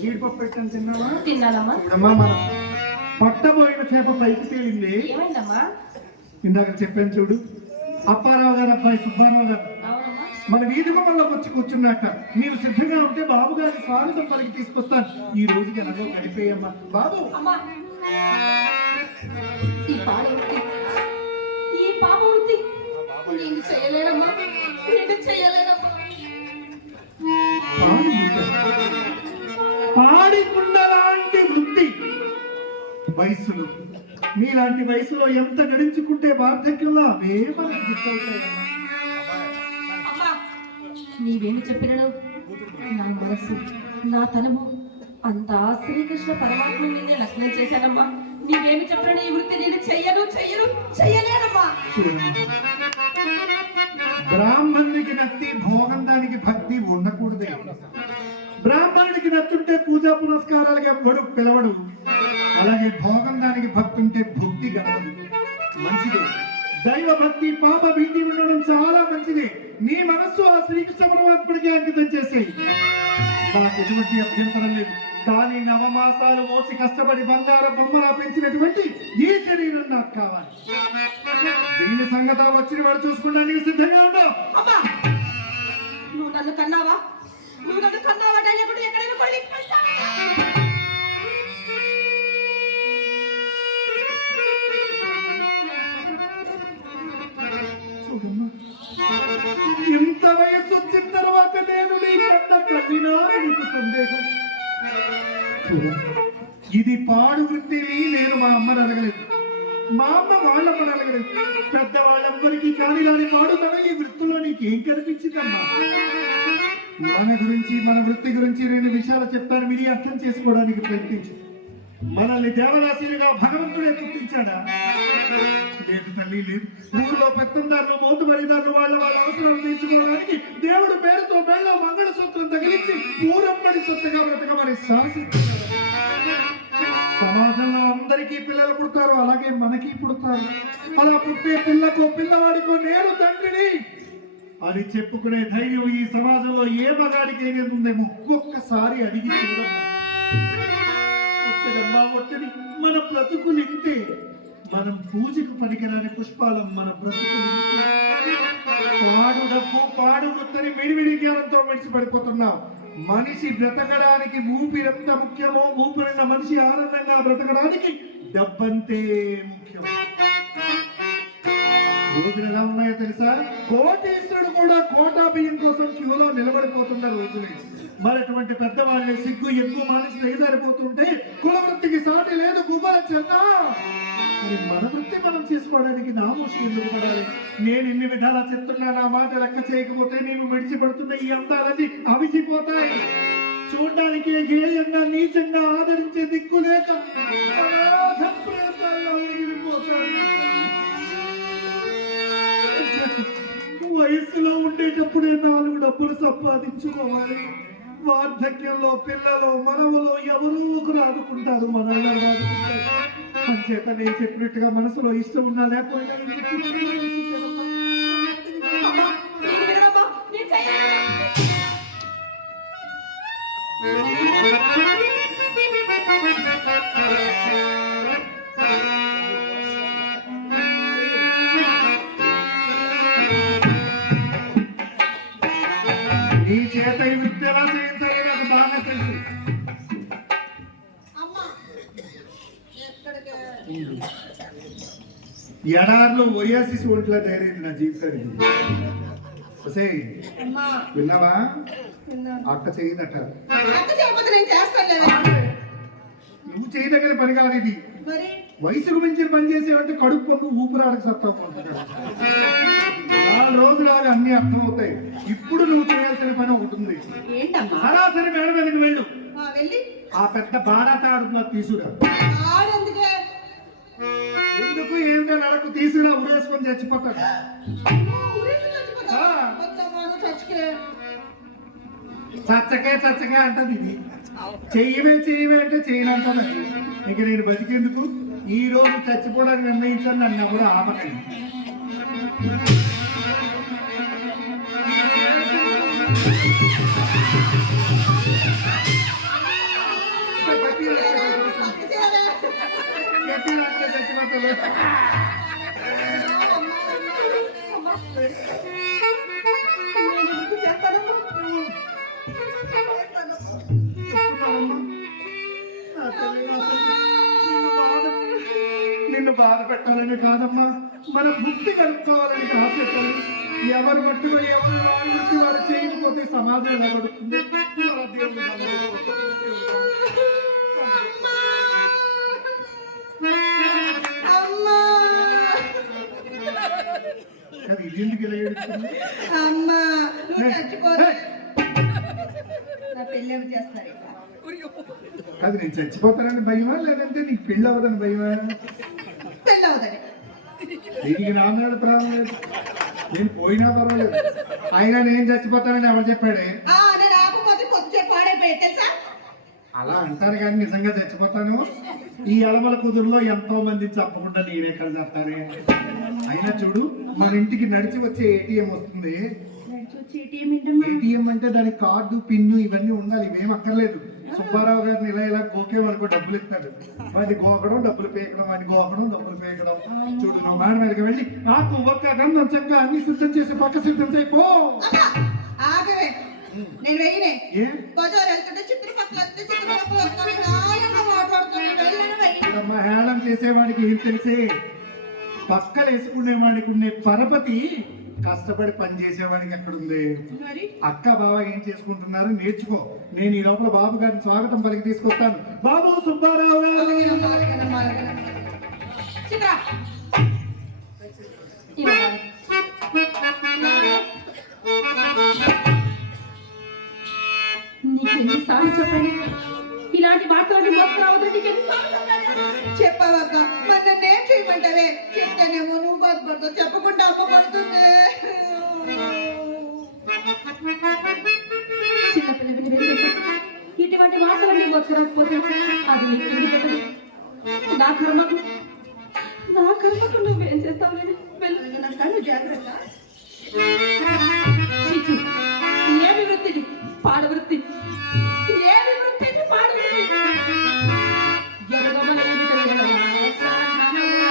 జీడిపప్పు పెట్టాను తిన్నావా? తిన్నానమ్మా. చూడమ్మా మనం పట్టబోయిన చేప పైకి తేలింది. ఏమైందమ్మా? ఇందాక చెప్పాను చూడు, అప్పారావు గారు అబ్బాయి సుబ్బారావు గారు మన వీధి మొక్కల్లోకి వచ్చి కూర్చున్నట్ట. మీరు సిద్ధంగా ఉంటే బాబు గారి స్వాగతం పలికి తీసుకొస్తాను. ఈ రోజుకి ఎలాగో గడిపోయమ్మా. బాబు ఈ పాప వృత్తి నేను చేయలేనమ్మా, నేను చేయలేనమ్మా. పాడికుండ లాంటి వృత్తి వయసులో, మీలాంటి వయసులో ఎంత గడించుకుంటే వార్ధక్యంలో అవే మనకు గుర్తవుతాయమ్మా. నీవేమి చెప్పినడు? నా మనసు, నా తనము అంతా శ్రీకృష్ణ పరమాత్మ నేనే లగ్నం చేశానమ్మా. నీవేమి చెప్పినడు? ఈ వృత్తి నేను చెయ్యలేనమ్మా. బ్రాహ్మణునికి నత్తి భోగం దానికి భక్తి ఉండకూడదే. బ్రాహ్మణుడికి నత్తుంటే పూజా పురస్కారాలకి ఎవ్వడు పిలవడు. అలాగే భోగం దానికి భక్తి ఉంటే భక్తి గడవదు. మంచిదే, దైవ భక్తి పాప భీతి ఉండడం చాలా మంచిది. నీ మనస్సు ఆ శ్రీకృష్ణ పరమాత్ముడికి అంకితం చేసే నాకు ఎటువంటి అభ్యంతరం లేదు. కానీ నవమాసాలు మోసి కష్టపడి బంగార బొమ్మలా పెంచినటువంటి ఈ శరీరం నాకు కావాలి. దీని సంగత వచ్చిన వాడు చూసుకోవడానికి సిద్ధంగా ఉండవు. నువ్వు నన్ను కన్నావా? ఎక్కడైనా చూడమ్మా, ఇంత వయస్సు వచ్చిన తర్వాత నేను నీ కన్న కన్నినా నీకు సందేహం? ఇది పాడు వృత్తిని నేను మా అమ్మని అడగలేదు, మా అమ్మ వాళ్ళమ్మని అడగలేదు. పెద్దవాళ్ళెవ్వరికి కానీ దాని పాడుతన ఈ వృత్తిలో నీకేం కనిపించిందమ్మా? మన గురించి, మన వృత్తి గురించి 2 విషయాలు చెప్తాను, మీరు అర్థం చేసుకోవడానికి ప్రయత్నించు. మనల్ని దేవదాసులుగా భగవంతుడే గుర్తించాడా? లేదు తల్లి, లేదు. ఊర్లో పెత్తందారులు, మోతుబరిదారులు వాళ్ళ అవసరాలు తీర్చుకోవడానికి దేవుడు పేరుతో మేళ మంగళసూత్రం తగిలించి ఊరమ్మడి సొత్తుగా బ్రతకమని శాసించాడు. సమాజంలో అందరికీ పిల్లలు పుడతారు, అలాగే మనకి పుడతారు. అలా పుట్టే పిల్లకు, పిల్లవాడికో నేను తండ్రిని అని చెప్పుకునే ధైర్యం ఈ సమాజంలో ఏ మగాడికి ఉందేమో ఒక్కసారి అడిగి చూడమ్మా. ఒట్టది మన బ్రతుకులు ఇంతే. మనం పూజకు పనికిరాని పుష్పాలం మన బ్రతుకులు. పాడు డబ్బు, పాడు వృత్తని విడివిడి జ్ఞానంతో విడిచిపడిపోతున్నాం. మనిషి బ్రతకడానికి ఊపిరెంత ముఖ్యమో, ఊపిరిన్న మనిషి ఆనందంగా బ్రతకడానికి డబ్బంతే ముఖ్యం. రోజులు ఎలా ఉన్నాయో తెలుసా? కోటీశ్వరుడు కూడా కోటా బియ్యం కోసం క్యూలో నిలబడిపోతున్న రోజులే. మరటువంటి పెద్దవాళ్ళే సిగ్గు ఎక్కువ మనిషి ఎగసారిపోతుంటే కుల వృత్తికి సాటి లేదు గుబ్బల చెందా. మన వృత్తి మనం చేసుకోవడానికి నా మోసం ఎందుకు పడాలి? నేను ఇన్ని విధాలా చెప్తున్నా, నా మాట లెక్క చేయకపోతే నీవు విడిచిపడుతున్న ఈ అందాలన్నీ అవిసిపోతాయి. చూడడానికి గేయంగా, నీచంగా ఆదరించే దిక్కు లేక వయస్సులో ఉండేటప్పుడే 4 డబ్బులు సంపాదించుకోవాలి. వార్ధక్యంలో పిల్లలు, మనవలు ఎవరో ఒకరు ఆదుకుంటారు, మనల్ని ఆదుకుంటారు. అంచేత నేను చెప్పినట్టుగా మనసులో ఇష్టం ఉన్నా లేకపోయినా నీ చేత ఈ విద్య ఎలా చేయించాలో నాకు బాగా తెలుసు. ఎడార్లు ఓయాసిస్ ఒంట్లా తయారైంది నా జీవితానికి. విన్నావా? అక్క చేయదట. నువ్వు చేయదగిన పని కాదు ఇది. వయసుకు మించిన పని చేసేవంటే కడుపు పొంగు ఊపిరాడకు సత్తా. 4 రోజులాగా అన్ని అర్థం అవుతాయి. ఇప్పుడు నువ్వు చేయాల్సిన పని ఒకటి ఉంది. సరాసరి మేడ మీదకి వెళ్ళు, ఆ పెద్ద బాడాట తీసుకురా. ఎందుకు ఏమిటో నడకు, తీసుకురా. ఉరేసుకొని చచ్చిపోతాడు. చచ్చకే అంటది ఇది. చెయ్యవే అంటే చేయనంటాను. ఇక నేను బతికేందుకు ఈ రోజు చచ్చిపోవడానికి నిర్ణయించాను. నన్ను కూడా ఆపకండి. గట్టిగా అంటే చచ్చిపోతాను. నిన్ను బాధ పెట్టాలని కాదమ్మా, మన బుద్ధి కలుపుకోవాలని కాదు చెప్పాలి. ఎవరు మట్టుగా ఎవరు వారి వృత్తి వారు చేయకపోతే సమాజం ఎలా పడుతుంది? మన దేవుని అది ఇది ఎందుకు ఇలా ఏడుస్తుంది? అమ్మా నువ్వు ఏయ్, చచ్చిపోతే ఏయ్, నా పెళ్ళి ఎవరు చేస్తారు ఇక? అది నేను చచ్చిపోతానని భయమా లేదంటే నీకు పెళ్ళి అవ్వదని భయమా? పెళ్ళి అవుతుంది. దీనికి నా మీద ప్రాణం లేదు, నేను పోయినా పర్వాలేదు. అయినా నేను చచ్చిపోతానని ఎవరు చెప్పాడే? నేను రాకపోతే కొద్దిసేపు పాడైపోయాయి తెలుసా? అలా అంటారు కానీ నిజంగా చచ్చిపోతాను. ఈ ఎలమల కుదురులో ఎంతో మంది చెప్పకుండా నేనెక్కడ చేస్తానే. అయినా చూడు, మన ఇంటికి నడిచి వచ్చే ఏటీఎం వస్తుంది. ఏటీఎం అంటే దాని కార్డు పిన్ను ఇవన్నీ ఉండాలి, ఇవేం అక్కర్లేదు. సుబ్బారావు గారిని ఇలా గోకేమనుకో డబ్బులు ఇస్తాడు. వాడిని గోకడం డబ్బులు పేకడం, వాడిని గోకడం డబ్బులు పేకడం. చూడు, నువ్వు మేడ మీదకి వెళ్ళి నాకు ఒక్క గంధం చెక్క అన్ని సిద్ధం చేసి పక్క సిద్ధం చేయిపో. ఆగవే, నేను వెయ్యనే. ఏ బజార్ వెళ్తుంటే చుట్టుపక్కల మాట్లాడుతున్నాను. అమ్మ, హేళన చేసేవాడికి ఏం తెలిసే? పక్కలు వేసుకునేవాడికి ఉండే పరపతి కష్టపడి పని చేసేవాడికి ఎక్కడుంది? మరి అక్క బావ ఏం చేసుకుంటున్నారు నేర్చుకో. నేను ఈ లోపల బాబు గారిని స్వాగతం పలికి తీసుకొస్తాను. బాబు సుబ్బారావు గారు. చిత్ర నీకెన్నిసార్లు చెప్పండి ఇలాంటి మాట్లాడి మోసరావద్దు. నీకెన్నిసార్లు చెప్పావక్క, మరి నన్ను ఏం చేయమంటావే? చెప్తానేమో నువ్వు బాధపడతావు, చెప్పకుండా అమ్మ పడుతుంది. చిన్నపిల్లవిని ఇటువంటి మాటలన్నీ మోసరాకపోతే అది నీకు తెలియదు. నా కర్మకు నువ్వేం చేస్తావు? నా కళ్ళు జాగ్రత్త. చిచి, ఏమి వృత్తిని పాడవృత్తి, ఏమి వృత్తిని పాడవృత్తి. ఎరగమల ఏమిటో ఎరగమా, సాధనమా.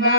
నా